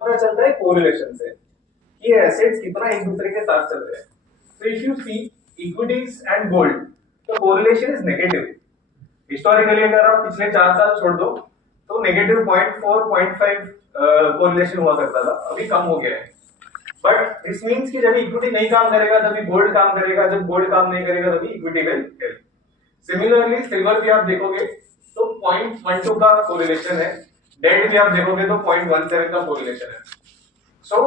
पता चलता है कोरिलेशन से कि एसेट्स कितना एक दूसरे के साथ चल रहे हैं। तो if you see equities and gold, तो कोरिलेशन इज नेगेटिव। हिस्टोरिकली अगर आप पिछले 4 साल छोड़ दो तो नेगेटिव 0.4 0.5 कोरिलेशन हुआ करता था, अभी कम हो गया है। बट दिस मीन्स कि जब इक्विटी नहीं काम करेगा तभी गोल्ड काम करेगा, जब गोल्ड काम नहीं करेगा तभी equity will help. Similarly silver भी आप देखोगे तो 0.12 का कोरिलेशन है, डेट भी आप देखोगे तो 0.17 का कोरिलेशन है। So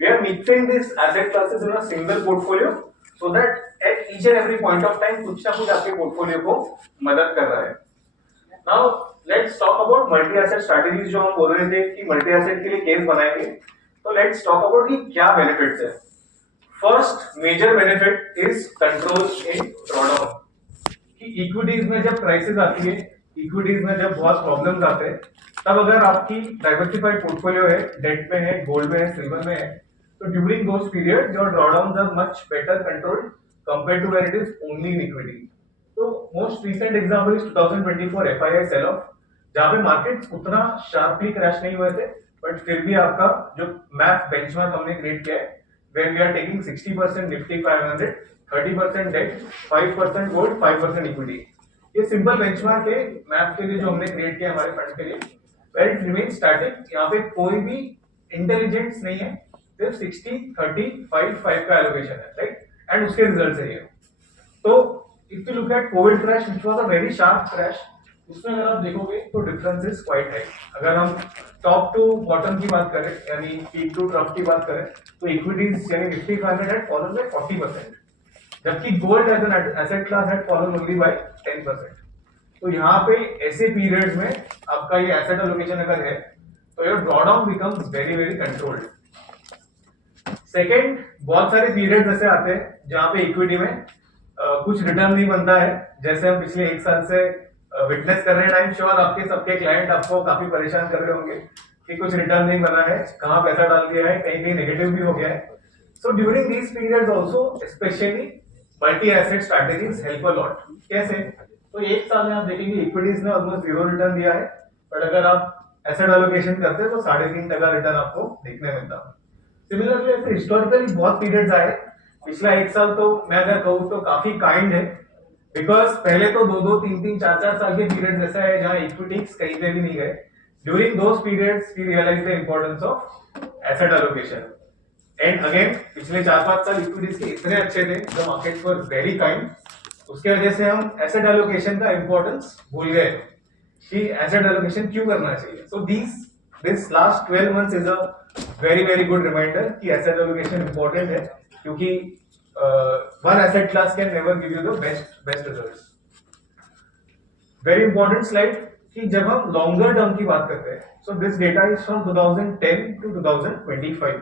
we are mixing these asset classes in a single portfolio so that at each and every point of time कुछ ना कुछ आपके पोर्टफोलियो को मदद कर रहा है। Now let's talk about multi asset strategies जो हम बोल रहे थे कि मल्टी एसेट के लिए केस बनाएंगे। तो let's talk about कि क्या बेनिफिट्स है। First major benefit is control in drawdown. कि इक्विटीज में जब क्राइसिस आती है, इक्विटीज में जब बहुत प्रॉब्लम्स आते हैं, तब अगर आपकी डाइवर्सिफाइड पोर्टफोलियो है, डेट में है, गोल्ड में है, सिल्वर में है, तो during those period your drawdowns are much better controlled compare to when it is only in equity. तो most recent example is 2024 FII sell off, जहां पे मार्केट्स उतना शार्पली क्रैश नहीं हुए थे, बट फिर भी आपका जो मैथ बेंचमार्क हमने क्रिएट किया है, where we are taking 60% Nifty 500, 30% debt, 5% gold, 5% equity। ये सिंपल बेंचमार्क है मैथ के लिए जो हमने क्रिएट किया हमारे फंड के लिए, where it remains static। यहाँ पे कोई भी इंटेलिजेंस नहीं है, सिर्फ 60 30 5 5 का एलोकेशन है, राइट, एंड उसके रिजल्ट है ये। तो if you look at Covid crash which was a very sharp crash, उसमें अगर आप देखोगे तो डिफरेंस इज क्वाइट हाई। अगर हम टॉप टू बॉटम की बात करें यानी पीक टू ट्रफ की बात करें, तो इक्विटीज यानी निफ्टी 500 हैड फॉलन बाय 40%, जबकि gold as an asset class had fallen only by 10%। तो यहाँ पे ऐसे पीरियड्स में आपका ये एसेट एलोकेशन अगर है तो your drawdown becomes very very controlled. Second, बहुत सारे पीरियड्स ऐसे आते हैं जहां पे इक्विटी में कुछ रिटर्न नहीं बनता है, जैसे हम पिछले 1 साल से विटनेस कर रहे हैं। टाइम श्योर आपके सबके क्लाइंट आपको काफी परेशान कर रहे होंगे कि कुछ रिटर्न नहीं बना है, कहां पैसा डाल दिया है, कहीं कहीं नेगेटिव भी हो गया है। So during these periods also specially multi asset strategies help a lot. कैसे? तो 1 साल में आप देखेंगे इक्विटीज ने ऑलमोस्ट 0 रिटर्न दिया है, बट अगर आप एसेट एलोकेशन करते हैं तो 3.5% रिटर्न आपको देखने मिलता है। सिमिलरली ऐसे हिस्टोरिकली बहुत पीरियड्स आए, पिछला 1 साल तो मैं अगर कहूँ तो काफी काइंड है, बिकॉज पहले तो 2-2 3-3 4-4 साल के पीरियड ऐसा है जहां इक्विटीज कहीं पे भी नहीं गए। During those periods we realise the importance of asset allocation. And again पिछले 4-5 साल इक्विटीज के इतने अच्छे थे, the markets were very kind, उसके वजह से हम एसेट एलोकेशन का इंपॉर्टेंस भूल गए कि एसेट एलोकेशन क्यों करना चाहिए। So this last 12 months is a very very good reminder कि एसेट एलोकेशन इंपॉर्टेंट है, क्योंकि one asset class can never give you the best results। very important slide कि जब हम longer term की बात करते हैं, so this data is from 2010 to 2025।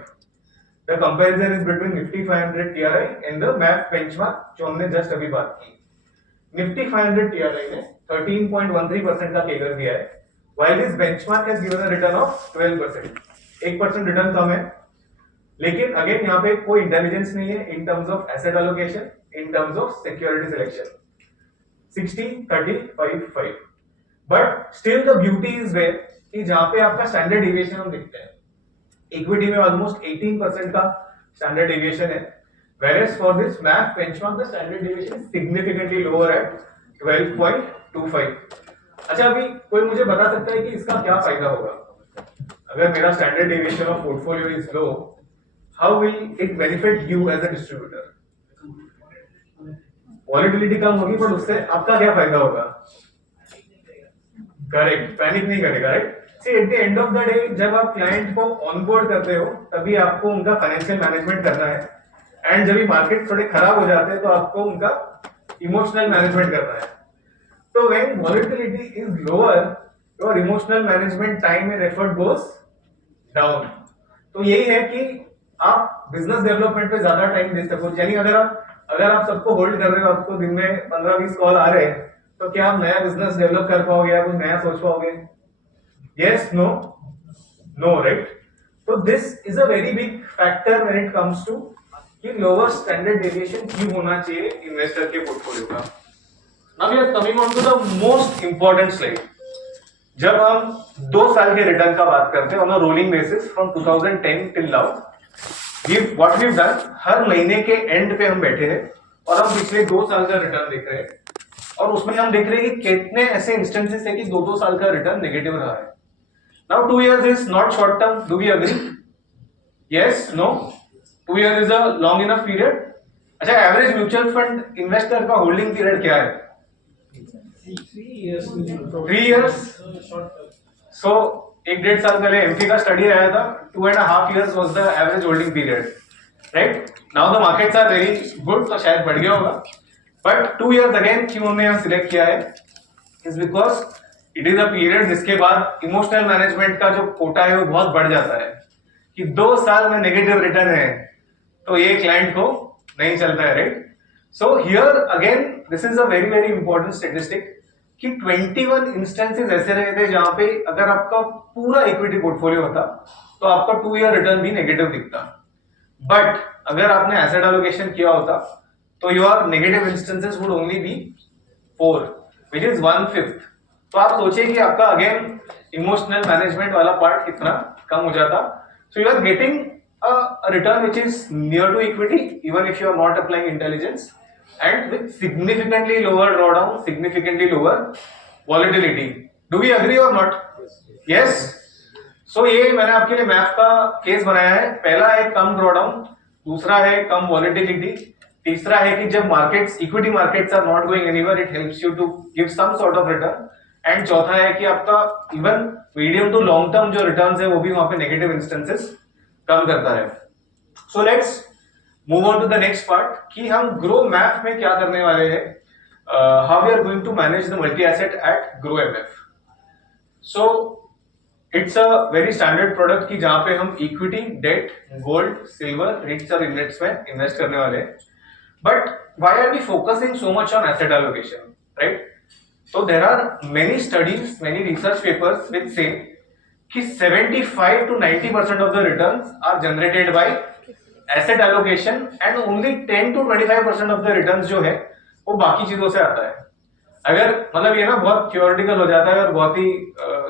the comparison is between Nifty 500 TRI and the MAP benchmark जो हमने just अभी बात की। Nifty 500 TRI ने 13.13% का CAGR दिया है, while this benchmark has given a return of 12%। 1% return कम है, लेकिन अगेन यहाँ पे कोई इंटेलिजेंस नहीं है in terms of asset allocation, in terms of security selection. 60 30 5 5, but still the beauty is where कि जहां पे आपका स्टैंडर्ड डेविएशन हम देखते हैं, इक्विटी में ऑलमोस्ट 18% का स्टैंडर्ड डेविएशन है, whereas for this MAP benchmark the standard deviation is significantly lower at 12.25। अच्छा, अभी कोई मुझे बता सकता है कि इसका क्या फायदा होगा? अगर मेरा standard deviation of portfolio is low, how will it benefit you as a distributor? Volatility कम होगी, पर उससे आपका क्या फायदा होगा? करेक्ट, पैनिक नहीं करेगा, right. See at the end of the day जब आप क्लाइंट को ऑनबोर्ड करते हो तभी आपको उनका फाइनेंशियल मैनेजमेंट करना है, एंड जब मार्केट थोड़े खराब हो जाते हैं तो आपको उनका इमोशनल मैनेजमेंट करना है। तो when volatility is lower your emotional management time and effort goes down. तो यही है कि आप बिजनेस डेवलपमेंट पे ज्यादा टाइम दे सको। यानी अगर आप सबको होल्ड कर रहे हो, आपको दिन में 15-20 कॉल आ रहे हैं, तो क्या आप नया बिजनेस डेवलप कर पाओगे या कुछ नया सोच पाओगे? Yes, no, no, right. तो this is a very big factor when it comes to कि लोअर स्टैंडर्ड डेविएशन क्यों होना चाहिए इन्वेस्टर के पोर्टफोलियो का। Now we are coming on to the most important slide. जब हम 2 साल के रिटर्न का बात करते हैं on a rolling basis from 2010 till now, what we done, हर महीने के एंड पे हम बैठे हैं और हम पिछले 2 साल का रिटर्न देख रहे हैं और उसमें हम देख रहे हैं कि कितने ऐसे इंस्टेंसेस है कि 2-2 साल का रिटर्न नेगेटिव रहा है. Now 2 years is not short term, do we agree? Yes, no? 2 years is a long enough period. अच्छा, एवरेज म्यूचुअल फंड इन्वेस्टर का होल्डिंग पीरियड क्या है? 3 years. सो 1-1.5 साल पहले एमफी का स्टडी आया था, 2.5 years was the average holding period, right? Now the markets are very good, तो शायद बढ़ गया होगा, बट 2 years अगेन क्यों हमने यहाँ सिलेक्ट किया है? Is because it is a period जिसके बाद इमोशनल मैनेजमेंट का जो कोटा है वो बहुत बढ़ जाता है कि 2 साल में नेगेटिव रिटर्न है तो ये क्लाइंट को नहीं चलता है, right? So here again this is a very very important statistic कि 21 इंस्टेंसेस ऐसे रहे थे जहां पे अगर आपका पूरा इक्विटी पोर्टफोलियो होता तो आपका 2 year रिटर्न भी नेगेटिव दिखता. बट अगर आपने एसेट एलोकेशन किया होता तो your negative instances would only be 4, which is 1/5. तो आप सोचिए कि आपका अगेन इमोशनल मैनेजमेंट वाला पार्ट कितना कम हो जाता. So you are getting a return which is near to equity even if you are not applying intelligence and with significantly lower drawdown, significantly lower volatility. Do we agree or not? Yes. So ये मैंने आपके लिए math का case बनाया है. पहला है कम drawdown, दूसरा है कम वॉलेटिलिटी, तीसरा है कि जब markets, equity markets are not going anywhere, it helps you to give some sort of return. And चौथा है कि आपका even medium to long term जो रिटर्न्स है वो भी वहां पे नेगेटिव इंस्टेंसेस कम करता है. So let's move on to the next part कि हम ग्रो मैथ में क्या करने वाले हैं, how we are going to manage the multi asset at Groww MF. So it's a very standard product की जहां पे हम equity, debt, gold, silver, REITs और इंडेक्स में इन्वेस्ट करने वाले हैं. But why are we focusing so much on asset allocation, right? तो there are many studies, many research papers which से कि 75 to 90% of the returns are generated by asset allocation and only 10 to 25% of the returns जो है वो बाकी चीजों से आता है. अगर मतलब ये ना बहुत थियोरेटिकल हो जाता है और बहुत ही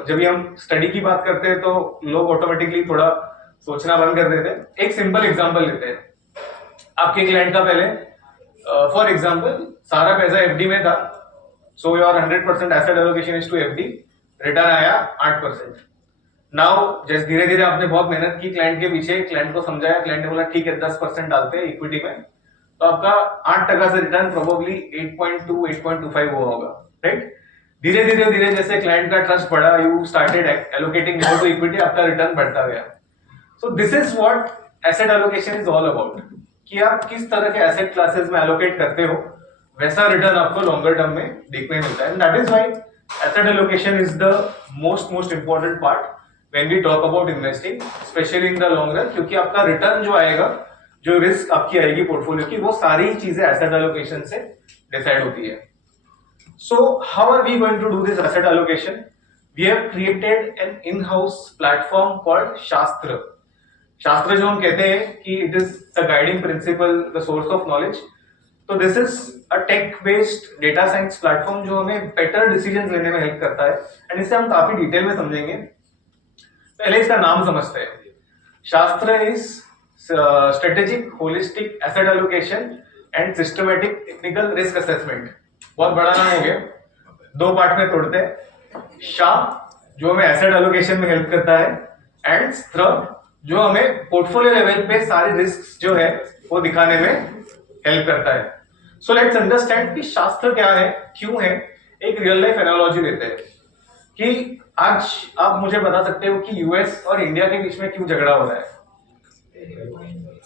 जब भी हम स्टडी की बात करते हैं तो लोग ऑटोमेटिकली थोड़ा सोचना बंद कर देते हैं. एक सिंपल एग्जांपल लेते हैं. आपके क्लाइंट का पहले फॉर एग्जांपल सारा पैसा एफडी में था, so your 100% asset allocation is to FD, return आया 8%. नाउ जैसे धीरे धीरे आपने बहुत मेहनत की क्लाइंट के पीछे, क्लाइंट को समझाया, क्लाइंट ने बोला ठीक है 10% डालते हैं इक्विटी में, तो आपका 8% से रिटर्न प्रोबेबली 8.2 8.25 हुआ होगा, राइट? धीरे धीरे धीरे जैसे क्लाइंट का ट्रस्ट बढ़ा, you started allocating more to equity, आपका रिटर्न बढ़ता गया. So this is what asset allocation is all about कि आप किस तरह के एसेट क्लासेस में एलोकेट करते हो, वैसा रिटर्न आपको लॉन्गर टर्म में देखने मिलता है. And that is why asset allocation is the most important part when we talk about investing, especially in the long run, क्योंकि आपका रिटर्न जो आएगा, जो रिस्क आपकी आएगी पोर्टफोलियो की, वो सारी चीजें एसेट एलोकेशन से डिसाइड होती है. So how are we going to do this asset allocation? We have created an in house platform called Shastra. Shastra जो हम कहते हैं कि it is the guiding principle, the source of knowledge. तो this is a tech based data science platform जो हमें better decision लेने में हेल्प करता है. एंड इसे हम काफी डिटेल में समझेंगे. पहले इसका नाम समझते हैं. शास्त्र is strategic holistic asset allocation and systematic technical risk assessment. बहुत बड़ा नाम हो गया, 2 पार्ट में तोड़ते हैं. शा जो हमें एसेट एलोकेशन में हेल्प करता है, एंड स्त्र जो हमें पोर्टफोलियो लेवल पे सारे रिस्क जो है वो दिखाने में हेल्प करता है. सो लेट्स अंडरस्टैंड कि शास्त्र क्या है, क्यों है. एक रियल लाइफ एनालॉजी देते हैं कि आज आप मुझे बता सकते हो कि यूएस और इंडिया के बीच में क्यों झगड़ा हो रहा है,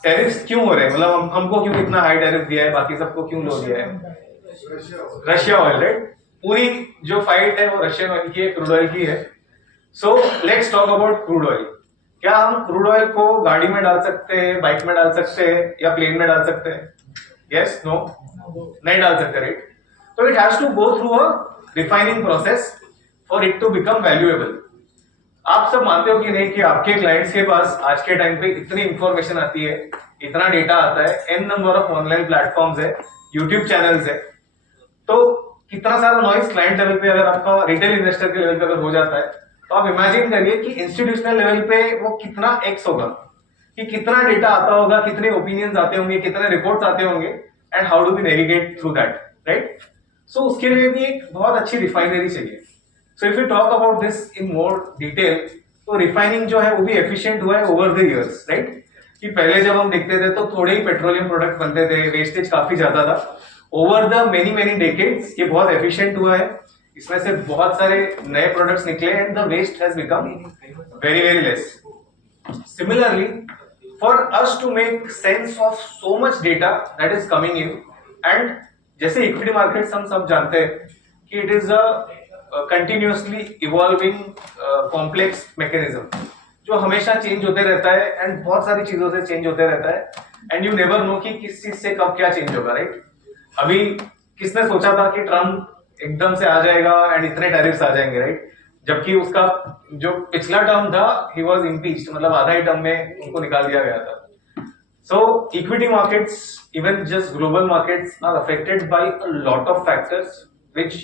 टैरिफ्स क्यों हो रहे हैं, मतलब हमको क्यों इतना हाई टैरिफ दिया है, बाकी सबको क्यों लो दिया है? Russia oil, right? पूरी जो फाइट है वो रशियन ऑयल की है, क्रूड ऑयल की है. So let's talk about crude oil. क्या हम क्रूड ऑयल को गाड़ी में डाल सकते हैं, बाइक में डाल सकते हैं या प्लेन में डाल सकते हैं? यस, नो, नहीं डाल सकते, राइट? तो it has to go through a refining process for it to become valuable. आप सब मानते हो कि नहीं कि आपके क्लाइंट्स के पास आज के टाइम पे इतनी इंफॉर्मेशन आती है, इतना डेटा आता है, n number of online platforms है, यूट्यूब चैनल्स है. तो कितना सारा नॉइस क्लाइंट लेवल पे अगर आपका रिटेल इन्वेस्टर के लेवल पे अगर हो जाता है, तो आप इमेजिन करिए कि इंस्टीट्यूशनल लेवल पे वो कितना एक्स होगा, कि कितना डेटा आता होगा, कितने ओपिनियंस आते होंगे, कितने रिपोर्ट्स आते होंगे, and how do we navigate through that, right? So उसके लिए भी एक बहुत अच्छी रिफाइनरी चाहिए. So if you talk about this in more detail, तो रिफाइनिंग जो है वो भी एफिशिएंट हुआ है ओवर द इयर्स, राइट? कि पहले जब हम देखते थे तो थोड़े ही पेट्रोलियम प्रोडक्ट बनते थे, वेस्टेज काफी ज्यादा था. Over the many many decades ये बहुत एफिशिएंट हुआ है, इसमें से बहुत सारे नए प्रोडक्ट्स निकले and the waste has become very very less. Similarly, for us to make sense of so much data that is coming in, and जैसे इक्विटी मार्केट्स हम सब जानते हैं कि it is a continuously evolving complex mechanism जो हमेशा change होते रहता है एंड बहुत सारी चीजों से चेंज होते रहता है एंड यू नेवर नो कि किस चीज से कब क्या चेंज होगा, राइट? अभी किसने सोचा था कि ट्रम्प एकदम से आ जाएगा एंड इतने टैरिफ्स आ जाएंगे, राइट? जबकि उसका जो पिछला टर्म था ही वाज इम्पीच्ड, मतलब आधा ही टर्म में उनको निकाल दिया गया था. So equity markets, even just global markets, are affected by a lot of factors which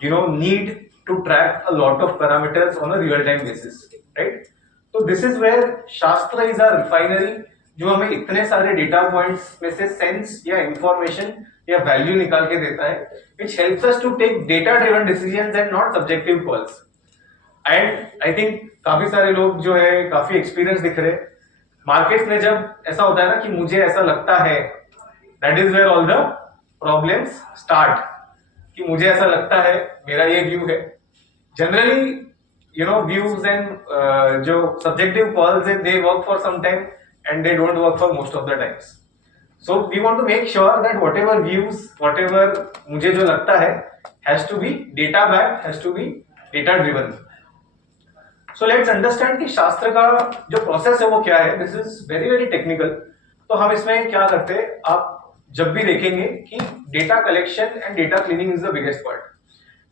need to track a lot of parameters on a real time basis, right? So this is where Shastra is our refinery, जो हमें इतने सारे data points में से sense या information या value निकाल के देता है, which helps us to take data driven decisions and not subjective calls. And I think काफी सारे लोग जो है काफी एक्सपीरियंस दिख रहे हैं मार्केट्स में. जब ऐसा होता है ना कि मुझे ऐसा लगता है, that is where all the problems start, कि मुझे ऐसा लगता है, मेरा ये व्यू है. जनरली व्यूज एंड जो सब्जेक्टिव कॉल्स है they work for some time and they don't work for most of the times. So we want to make sure that whatever views, whatever मुझे जो लगता है has to be data backed, has to be data driven. So let's understand कि शास्त्र का जो process है वो क्या है. This is very very technical. तो हम इसमें क्या करते हैं, आप जब भी देखेंगे कि data collection and data cleaning is the biggest part.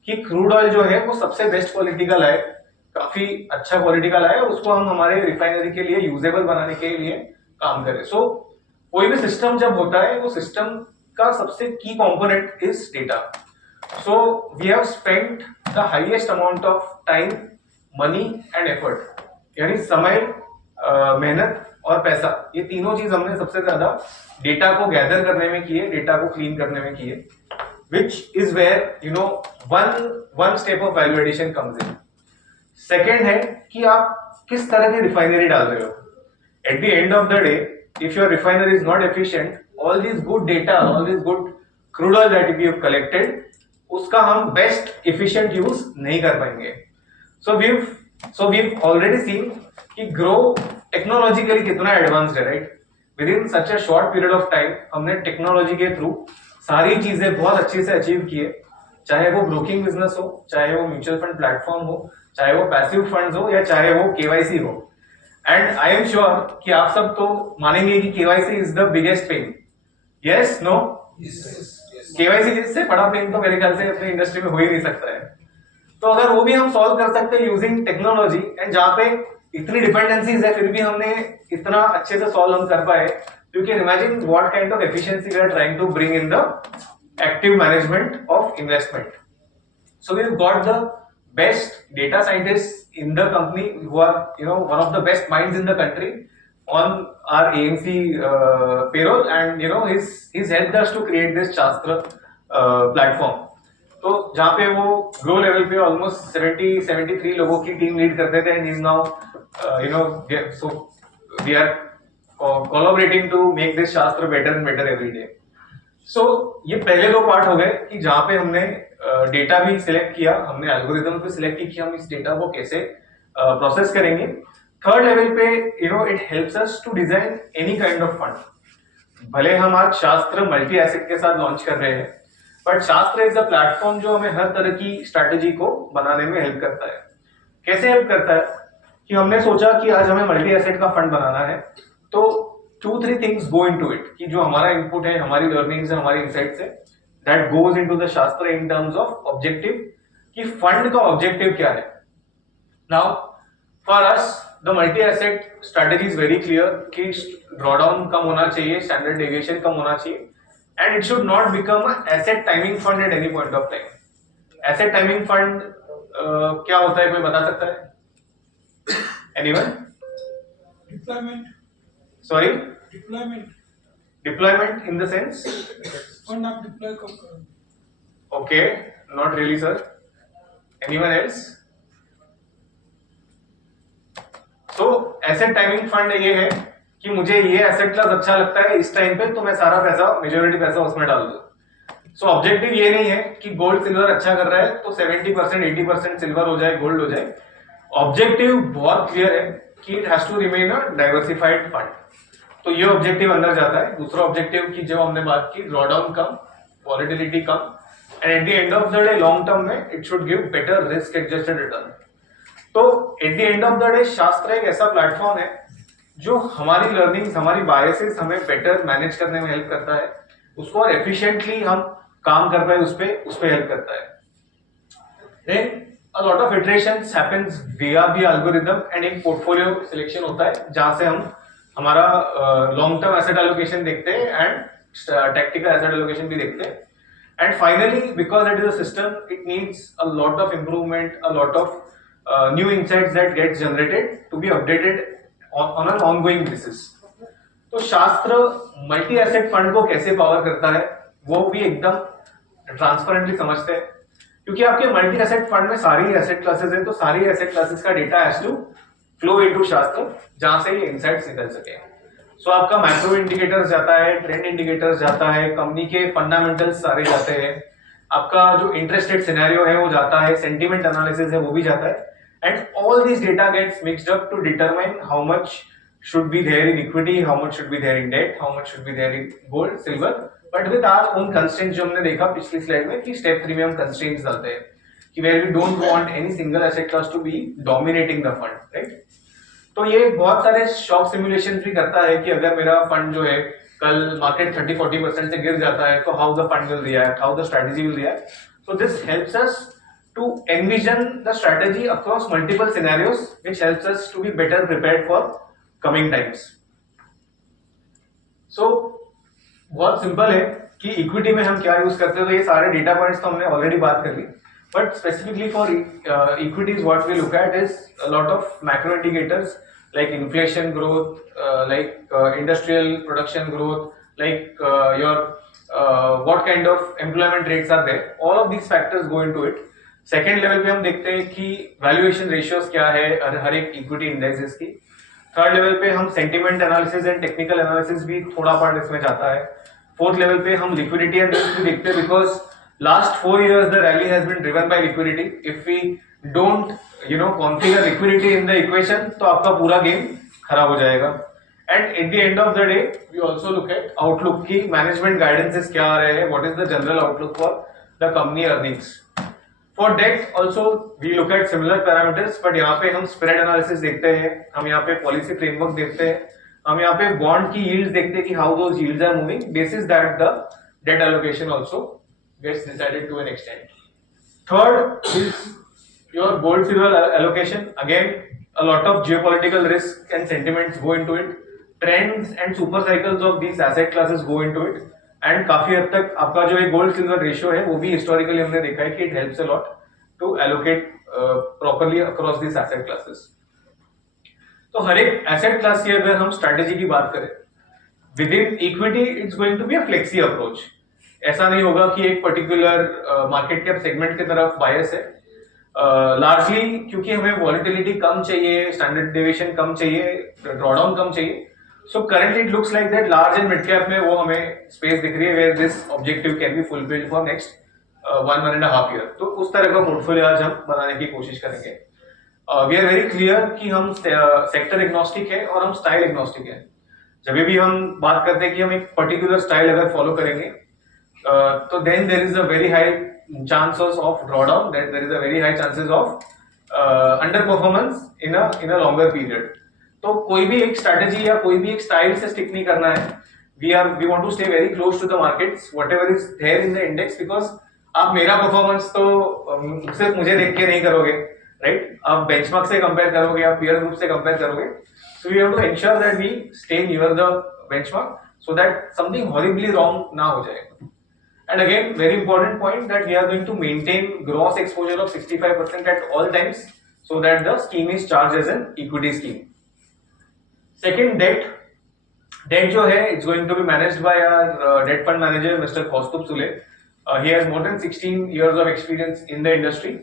कि क्रूड ऑयल जो है वो सबसे बेस्ट क्वालिटी का लाए, काफी अच्छा क्वालिटी का लाए और उसको हम हमारे रिफाइनरी के लिए यूजेबल बनाने के लिए काम करें. सो कोई भी सिस्टम जब होता है वो सिस्टम का सबसे key component is data. So we have spent the highest amount of time, money and effort, यानी समय, मेहनत और पैसा, ये तीनों चीज हमने सबसे ज्यादा डेटा को गैदर करने में किए, डेटा को क्लीन करने में किए, which is where one step of value addition comes in. Second है कि आप किस तरह की रिफाइनरी डाल रहे हो. At the end of the day, if your refinery is not efficient, all this good data, all this good crude oil that we have collected, उसका हम बेस्ट एफिशिएंट यूज नहीं कर पाएंगे. So we've already seen कि grow technologically कितना advanced है, right? Within such a short period of time हमने technology के थ्रू सारी चीजें बहुत अच्छे से अचीव किए, चाहे वो ब्रोकिंग बिजनेस हो, चाहे वो म्यूचुअल फंड प्लेटफॉर्म हो, चाहे वो पैसिव फंड्स हो, या चाहे वो केवाईसी हो. एंड आई एम श्योर कि आप सब तो मानेंगे कि KYC is the biggest pain. Yes, no? KYC से बड़ा पेन तो मेरे ख्याल से अपनी इंडस्ट्री में हो ही नहीं सकता है. तो अगर वो भी हम सॉल्व कर सकते हैं यूजिंग टेक्नोलॉजी, एंड जहाँ पे इतनी डिपेंडेंसीज है फिर भी हमने इतना अच्छे से सॉल्व हम कर पाए, क्योंकि imagine what kind of efficiency we are trying to bring in the active management of investment. So we have got the best data scientist in the company who are one of the best minds in the country on our AMC payroll, and he's helped us to create this Shastra platform. तो जहाँ पे वो grow level पे almost 73 लोगों की team lead करते थे, and is now so we are collaborating to make this Shastra better and better every day. So ये पहले दो पार्ट हो गए कि जहाँ पे हमने डेटा भी सिलेक्ट किया, हमने एल्गोरिथम भी सिलेक्ट की कि हम इस डेटा को कैसे प्रोसेस करेंगे. थर्ड लेवल पे it helps us to design any kind of fund. भले हम आज शास्त्र मल्टी एसेट के साथ लॉन्च कर रहे हैं, बट शास्त्र इज अ प्लेटफॉर्म जो हमें हर तरह की स्ट्रैटेजी को बनाने में हेल्प करता है. कैसे हेल्प करता है कि हमने सोचा कि आज हमें मल्टी एसेट का फंड बनाना है, तो 2-3 थिंग्स गो इनटू इट, कि जो हमारा इनपुट है, हमारी लर्निंग्स है, हमारी इनसाइट्स है, दैट गोज इनटू द शास्त्र इन टर्म्स ऑफ ऑब्जेक्टिव, कि फंड का ऑब्जेक्टिव क्या है. Now for us the multi asset strategy is very clear कि ड्रॉडाउन कम होना चाहिए, स्टैंडर्ड डेविएशन कम होना चाहिए, and it should not become an asset timing fund at any point of time. Asset timing fund क्या होता है, कोई बता सकता है? Anyone? Deployment. Sorry, Deployment. Deployment in the sense? Fund आप deploy कब करोगे? Okay, not really sir. Anyone else? तो एसेट टाइमिंग फंड ये है कि मुझे ये एसेट क्लास अच्छा लगता है इस टाइम पे, तो मैं सारा पैसा, मेजोरिटी पैसा उसमें डाल दूं. सो ऑब्जेक्टिव ये नहीं है कि गोल्ड सिल्वर अच्छा कर रहा है तो 70% 80% सिल्वर हो जाए, गोल्ड हो जाए. ऑब्जेक्टिव बहुत क्लियर है कि it has to remain a diversified fund. तो ये ऑब्जेक्टिव अंदर जाता है. दूसरा ऑब्जेक्टिव की जो हमने बात की, ड्रॉडाउन कम, वॉलेटिलिटी कम, and at the end of the day long term में it should give better risk adjusted return. तो at the end of the day Shastra एक ऐसा प्लेटफॉर्म है जो हमारी लर्निंग्स, हमारी बायसेस हमें बेटर मैनेज करने में हेल्प करता है, उसको और एफिशिएंटली हम काम कर पाए उस पे हेल्प करता है. Then a lot of iterations happens via the algorithm and एक पोर्टफोलियो सिलेक्शन होता है जहां से हम हमारा लॉन्ग टर्म एसेट एलोकेशन देखते हैं एंड टैक्टिकल एसेट एलोकेशन भी देखते हैं. And finally because it is a system, it needs a lot of improvement, a lot of new insights that gets generated to be updated on an ongoing basis. तो Shastra multi asset fund को कैसे power करता है वो भी एकदम transparently समझते हैं, क्योंकि आपके मल्टी एसेट फंड में सारी एसेट क्लासेस हैं, तो सारी एसेट क्लासेस का data has to flow into Shastra जहां से ये इनसाइट्स निकल सके. सो आपका मैक्रो इंडिकेटर्स जाता है, ट्रेंड इंडिकेटर्स जाता है, कंपनी के फंडामेंटल्स सारे जाते हैं, आपका जो इंटरेस्ट रेट सिनेरियो है वो जाता है, सेंटीमेंट एनालिसिस है वो भी जाता है, and all this data gets mixed up to determine how much should be there in equity, how much should be there in debt, how much should be there in gold, silver, but with our own constraints जो हमने देखा पिछली slide में कि step 3 में हम constraints डालते हैं कि where we don't want any single asset class to be dominating the fund, right? तो ये बहुत सारे शॉक सिमुलेशन भी करता है कि अगर मेरा फंड जो है कल मार्केट 30-40% से गिर जाता है तो how the fund will react, how the strategy will react. So this helps us to envision the strategy across multiple scenarios, which helps us to be better prepared for coming times. So बहुत simple है कि equity में हम क्या use करते हैं. तो ये सारे डेटा पॉइंट्स तो हमने ऑलरेडी बात कर ली, but specifically for equities what we look at is a lot of macro indicators like inflation growth, like industrial production growth, like your what kind of employment rates are there. All of these factors go into it. Second level पे हम देखते हैं कि valuation ratios क्या है हर एक equity indexes की. Third level पे हम sentiment analysis and technical analysis भी थोड़ा पार्ट इसमें जाता है. फोर्थ लेवल पे हम लिक्विडिटी एंड रिस्क भी देखते हैं, because last 4 years the rally has been driven by liquidity. If we don't configure liquidity in the equation तो आपका पूरा गेम खराब हो जाएगा. And at the end of the day we also look at outlook की मैनेजमेंट गाइडेंसेस क्या आ रहे हैं, what is the general outlook for the company earnings. For debt also we look at similar parameters, but यहाँ पे हम spread analysis देखते हैं, हम यहाँ पे policy framework देखते हैं, हम यहाँ पे bond की yields देखते हैं कि how those yields are moving. Basis that the debt allocation also gets decided to an extent. Third is your gold silver allocation. Again, a lot of geopolitical risk and sentiments go into it. Trends and super cycles of these asset classes go into it. And काफी हद तक आपका जो एक gold silver ratio है वो भी historically हमने देखा है कि it helps a lot to allocate properly across this asset classes. तो हर एक एसेट क्लास की अगर हम स्ट्रेटेजी की बात करें with in equity, it's going to be a flexi approach. ऐसा नहीं होगा कि एक पर्टिकुलर मार्केट कैप सेगमेंट की तरफ बायस है. लार्जली क्योंकि हमें वॉलिटिलिटी कम चाहिए, स्टैंडर्ड डेविएशन कम चाहिए, ड्रॉडाउन कम चाहिए. So currently it looks like that large and mid cap में वो हमें space दिख रही है where this objective can be fulfilled for next 1.5 year. तो उस तरह का पोर्टफोलियो आज हम बनाने की कोशिश करेंगे. We are very clear कि हम सेक्टर एग्नोस्टिक है और हम स्टाइल एग्नोस्टिक है. जब भी हम बात करते हैं कि हम एक पर्टिकुलर स्टाइल अगर फॉलो करेंगे तो then there is a very high chances of drawdown, that there is a very high chances of underperformance in a longer period. तो कोई भी एक स्ट्रैटेजी या कोई भी एक स्टाइल से स्टिक नहीं करना है. We want to stay very close to the markets whatever is there in the index, because आप मेरा परफॉर्मेंस तो सिर्फ मुझे देख के नहीं करोगे, राइट? आप बेंचमार्क से कंपेयर करोगे, आप पीयर ग्रुप से कंपेयर करोगे. So we have to ensure that we stay near the benchmark so that something horribly wrong ना हो जाए. And again, very important point that we are going to maintain gross exposure of 65% at all times so that the scheme is charged as an equity scheme. Second, debt. Debt जो है, it's going to be managed by our debt fund manager, Mr. Kaustubh Sule. He has more than 16 years of experience in the industry.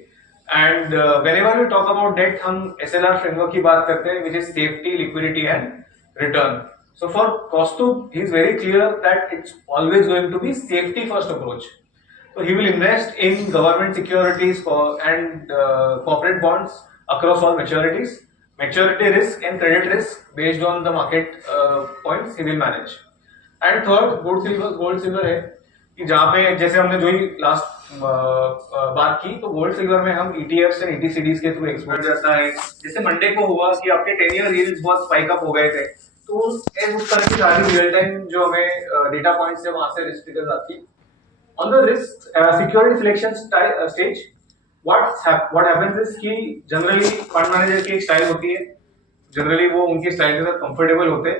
And whenever we talk about debt, हम SLR framework की बात करते हैं, which is safety, liquidity and return. So for Kaustubh, he is very clear that it's always going to be safety first approach. So he will invest in government securities and corporate bonds across all maturities. Maturity risk and credit risk based on the market points he will manage. And third, gold silver है कि जहाँ पे जैसे हमने जो ही last बात की तो गोल्ड सिल्वर में हम ETFs एंड ETCDs के थ्रू एक्सपोर्ट जाता है. जैसे मंडे को हुआ कि आपके 10 ईयर यील्ड्स बहुत स्पाइक अप हो गए थे तो उस तरह की सारी रियल टाइम जो हमें डेटा पॉइंट्स है वहां से रिस्क फिगर्स आती है. On the risk security selection stage, what happens is कि generally fund manager की एक स्टाइल होती है, generally वो उनकी स्टाइल के साथ कंफर्टेबल होते हैं.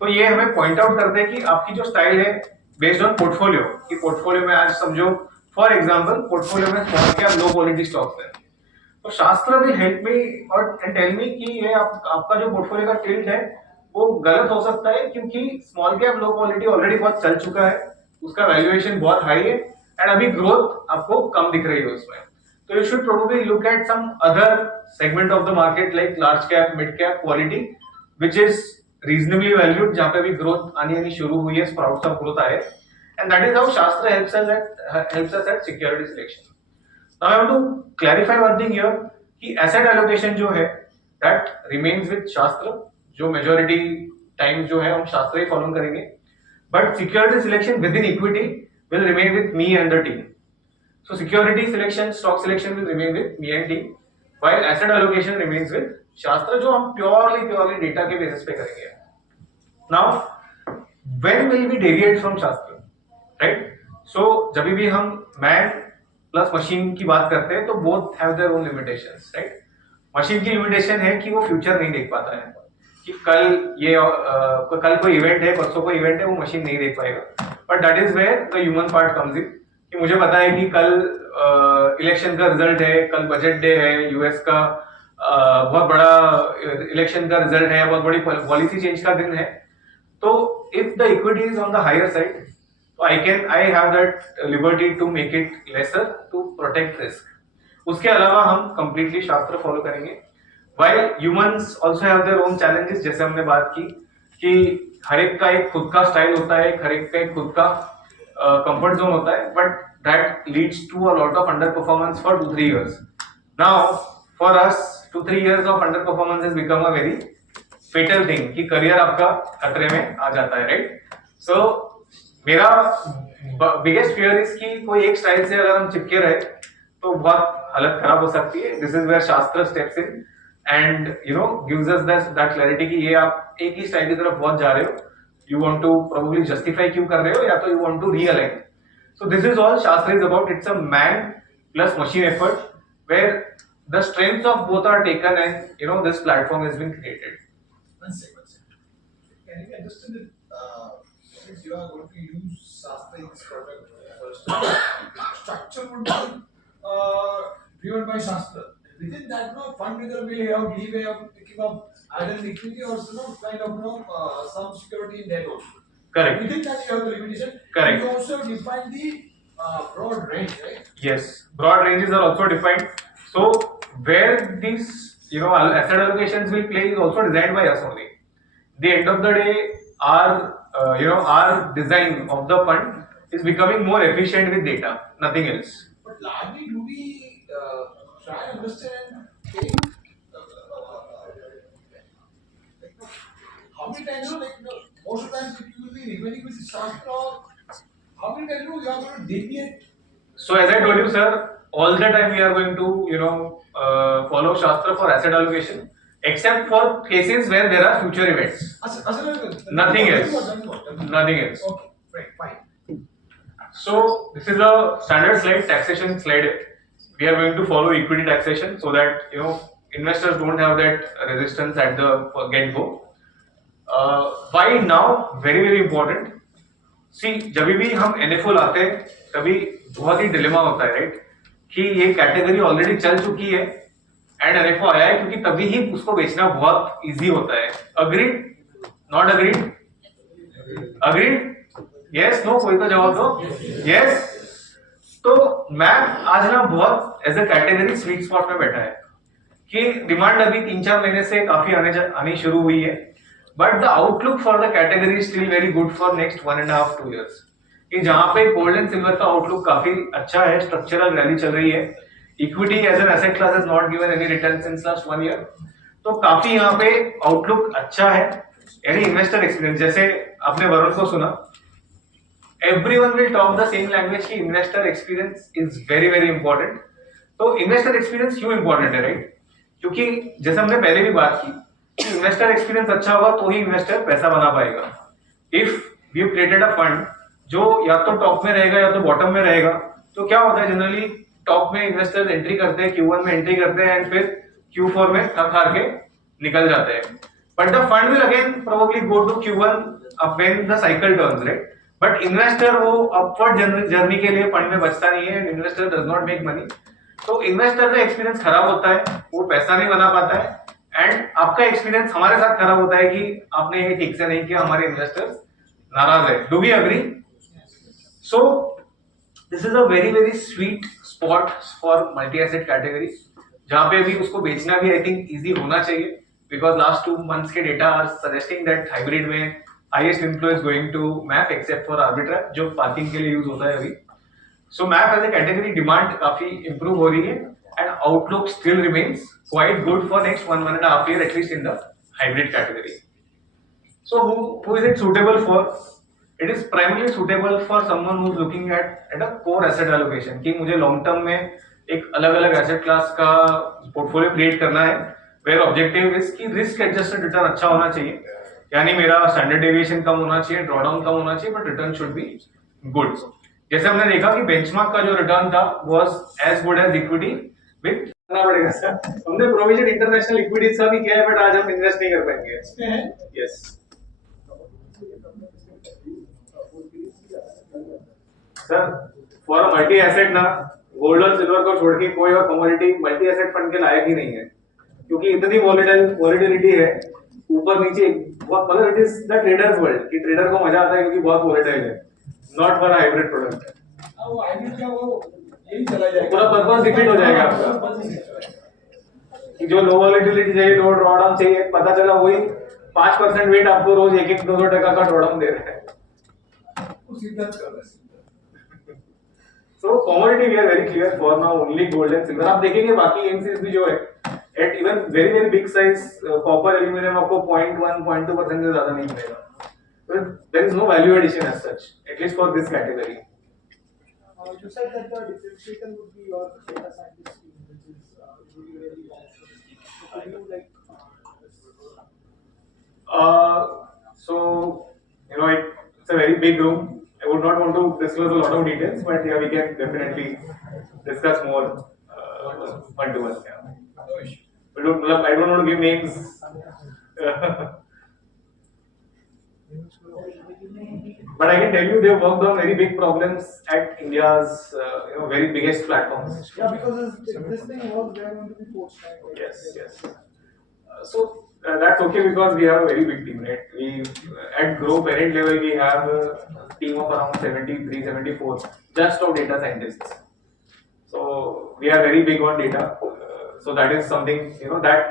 तो ये हमें पॉइंट आउट करते हैं कि आपकी जो स्टाइल है बेस्ड ऑन पोर्टफोलियो, कि पोर्टफोलियो में आज समझो फॉर एग्जांपल पोर्टफोलियो में small cap low quality stocks है, तो शास्त्र विल हेल्प मी और टेल मी कि ये आपका जो पोर्टफोलियो का टिल्ट है वो गलत हो सकता है क्योंकि small cap low quality already बहुत चल चुका है, उसका वैल्यूएशन बहुत हाई है एंड अभी ग्रोथ आपको कम दिख रही है उसमें. तो you should probably look at some other segment of the market like large cap, mid cap quality which is reasonably valued, जहां पे भी ग्रोथ आनी शुरू हुई है, स्प्राउट्स ऑफ ग्रोथ आए. And that is how Shastra helps us at security selection. Now I want to clarify one thing here कि asset allocation जो है that remains with शास्त्र, जो मेजॉरिटी टाइम जो है हम शास्त्र ही फॉलो करेंगे, but security selection within equity will remain with me and the team. So security selection, stock selection will remain with me and team, while asset allocation remains with शास्त्र, जो हम purely data के basis पे करेंगे. Now when will we deviate from शास्त्र, right? So जब भी हम मैन प्लस मशीन की बात करते हैं तो both have their own limitations, right? Machine की लिमिटेशन है कि वो फ्यूचर नहीं देख पाता है, कि कल कोई इवेंट है, परसों कोई इवेंट है, वो मशीन नहीं देख पाएगा. But that is where the human part comes in, कि मुझे पता है कि कल इलेक्शन का रिजल्ट है, कल बजट डे है, यूएस का बहुत बड़ा इलेक्शन का रिजल्ट है, बहुत बड़ी पॉलिसी चेंज का दिन है. तो if the equity is on the higher side, I have that liberty to make it lesser to protect risk. उसके अलावा हम completely शास्त्र फॉलो करेंगे. While humans also have their own challenges, जैसे हमने बात की कि हर एक का एक खुद का स्टाइल होता है, हर एक का एक खुद का कंफर्ट जोन होता है, but that leads to a lot of underperformance for 2-3 years. Now for us 2-3 years of underperformance has become a very fatal thing कि करियर आपका खतरे में आ जाता है, right? So मेरा बिगेस्ट फियर इज कि कोई एक स्टाइल से अगर हम चिपके रहे तो बहुत हालत खराब हो सकती है. दिस इज वेयर शास्त्र steps in and gives us that clarity कि ये आप एक ही स्टाइल की तरफ बहुत जा रहे हो, you want to probably justify क्यों कर रहे हो, या तो you want to realign. So this is all Shastra is about. It's a man plus machine effort where the strengths of both are taken and this platform has been created. One second. Can you understand that since you are going to use Shastra in this product first, the structure would be driven by Shastra. Within that, fund manager will have leeway of picking up either liquidity or kind of some security in that also. Correct. Within that, you have the limitation. Correct. You also define the broad range, right? Yes, broad ranges are also defined. So where these asset allocations will play is also designed by us only. The end of the day, our design of the fund is becoming more efficient with data, nothing else. But largely, do we try and understand how many times, most of the times if you will be remaining with Shastra, how many times you are going to deviate? So as I told you, sir, all the time we are going to follow Shastra for asset allocation, except for cases where there are future events. Nothing else. Nothing else. Okay, right, fine. So this is a standard slide, taxation slide. We are going to follow equity taxation so that investors don't have that resistance at the get go. Why now? Very important. सी जब भी हम NFO लाते हैं तभी बहुत ही dilemma होता है, right, कि ये कैटेगरी ऑलरेडी चल चुकी है एंड एनएफओ आया है, क्योंकि तभी ही उसको बेचना बहुत इजी होता है. Agreed, not agreed, agreed, yes, no, कोई तो जवाब दो. यस. तो मैप आज ना बहुत as a category sweet spot में बैठा है कि डिमांड अभी 3-4 महीने से काफी आनी शुरू हुई है, but the outlook for the category still very good for next 1.5-2 years. कि जहां पे गोल्ड एंड सिल्वर का आउटलुक काफी अच्छा है, स्ट्रक्चरल रैली चल रही है, equity as an asset class has not given any return since last 1 year. तो काफी यहाँ पे आउटलुक अच्छा है. यानी इन्वेस्टर एक्सपीरियंस, जैसे आपने वरुण को सुना, everyone will talk the same language कि investor experience is very very important. तो investor experience क्यों important है, राइट? क्योंकि जैसे हमने पहले भी बात की कि investor experience अच्छा होगा तो ही investor पैसा बना पाएगा. If you created a fund जो या तो टॉप में रहेगा या तो बॉटम में रहेगा, तो क्या होता है जनरली टॉप में इन्वेस्टर्स एंट्री करते हैं, Q1 में एंट्री करते हैं एंड फिर Q4 में थक हार के निकल जाते हैं. But the fund will again probably go to Q1 when the cycle turns, right? But investor वो अपवर्ड जर्नी के लिए फंड में बचता नहीं है. Investor does not make money. तो इन्वेस्टर का एक्सपीरियंस खराब होता है, वो पैसा नहीं बना पाता है, एंड आपका एक्सपीरियंस हमारे साथ खराब होता है कि आपने ये ठीक से नहीं किया, हमारे इन्वेस्टर्स नाराज है. Do we agree? So this is a very very sweet spot for multi asset category, जहां पे अभी उसको बेचना भी आई थिंक इजी होना चाहिए, बिकॉज लास्ट 2 months के data are suggesting that hybrid में highest inflow is going to MAP except for arbitrage जो पार्किंग के लिए यूज होता है अभी. So MAP as a category demand काफी improve हो रही है and outlook still remains quite good for next 1.5 year at least in the hybrid category. So who is it suitable for? It is primarily suitable for someone who is looking at a core asset allocation कि मुझे long term में एक अलग अलग asset class का portfolio create करना है, where objective is कि रिस्क एडजस्टेड रिटर्न अच्छा होना चाहिए. यानी मेरा स्टैंडर्ड डेविएशन कम होना चाहिए, ड्रॉडाउन कम होना चाहिए, but return should be good. जैसे हमने देखा कि बेंचमार्क का जो रिटर्न था was as good as equity with करना पड़ेगा सर. हमने प्रोविजन इंटरनेशनल इक्विटीज का भी किया है, बट आज हम इन्वेस्ट नहीं कर पाएंगे इसमें है. Yes sir, for a multi asset ना गोल्ड और सिल्वर को छोड़ के कोई और कमोडिटी मल्टी एसेट फंड के लायक ही नहीं है, क्योंकि इतनी वॉलेटिलिटी है ऊपर नीचे. बहुत मतलब it is the traders world कि ट्रेडर को मजा आता है क्योंकि बहुत वोलेटाइल है, नॉट फॉर हाइब्रिड प्रोडक्ट. वो हाइब्रिड का वो यही चला जाएगा, पूरा पर्पस डिफीट हो जाएगा आपका कि जो लो वॉलेटिलिटी चाहिए, लो ड्रॉडाउन चाहिए, पता चला वही 5% वेट आपको रोज 1-2 टका का ड्रॉडाउन दे रहा है. So commodity we are very clear for now only gold and silver. आप देखेंगे बाकी एमसीएस भी जो है at even very very big size copper aluminium आपको 0.1-0.2% से ज्यादा नहीं मिलेगा. There is no value addition as such, at least for this category. You said that the differentiation would be your data scientist team, which is really very powerful. So could you like so you know it's a very big room. I would not want to disclose a lot of details, but yeah, we can definitely discuss more one to one. Yeah. No issue. I don't want to give names. But I can tell you they've worked on very big problems at India's very biggest platforms. yeah, because this thing was they are going to be post right? Yes, yes. So that's okay because we have a very big team, right? We at Grow parent level we have a team of around 73-74 just of data scientists. So we are very big on data. So that is something that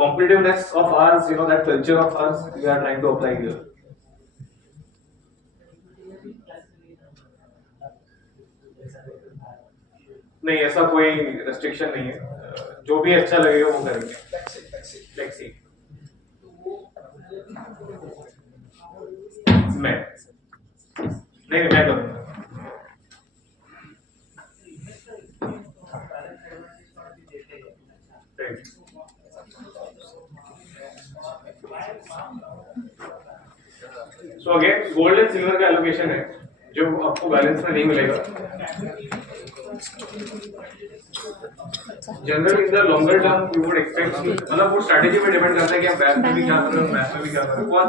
competitiveness of ours, that culture of ours, we are trying to apply here. नहीं, ऐसा कोई restriction नहीं है, जो भी अच्छा लगेगा वो करेंगे. फ्लेक्सी मैं करूँगा. So again gold and silver का एलोकेशन है जो आपको बैलेंस में नहीं मिलेगा. General in the longer term you would expect, मतलब वो स्ट्रेटेजी पे डिपेंड करता है कि आप बैक में भी क्या कर रहे हो, मैथ में भी क्या कर रहे हो.